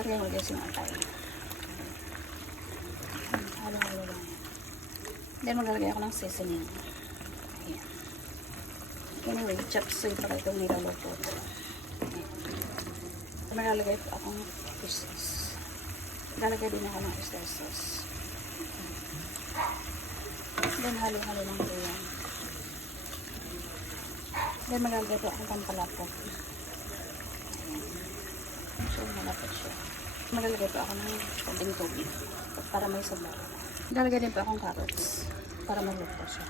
Lagyan mo guys yung atay. Halo-halo lang. Then maglalagay ako ng seasoning. Ayan. Anyway, chopsuey pala itong nilaloto ko. Maglalagay po akong fish sauce. Maglalagay din ako ng oyster sauce. Then halo-halo lang po yan. Then maglalagay po akong pampalapot. So, malapot siya. Maglalagay po ako ng konting tubig para may sabaw. Maglalagay din po akong carrots para maluto siya.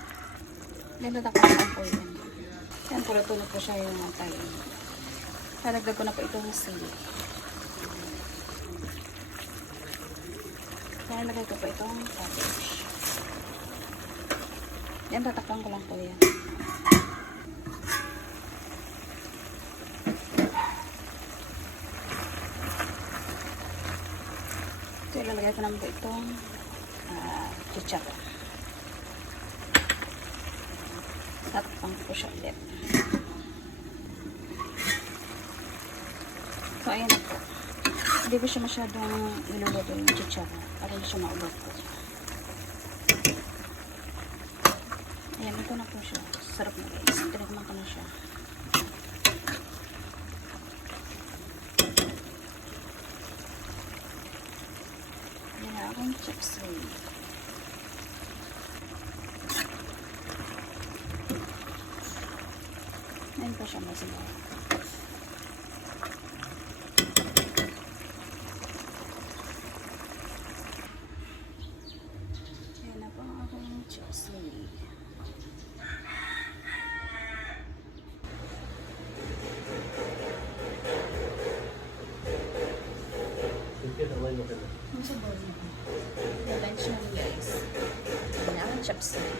Then tatakpan po yan. Yan po, luto na po siya yung atay. Nalagdag ko na po itong sili. Then nalagay ko po itong cabbage. Yan, tatakpan ko lang po yan. So, ilalagay ko naman po itong ketchup. Tatakpan ko siya ulit. So, ayan na po. Hindi ko siya masyadong iluluto yung ketchup para hindi siya maulot po. Ayan, ito na po siya. Sarap na guys. Tinagman ko na siya. Ayan na akong chopsuey. Ayan po siya masabaw. Ayan na po akong chopsuey. Masabaw na po. Lunch na guys. Ayan na akong chopsuey.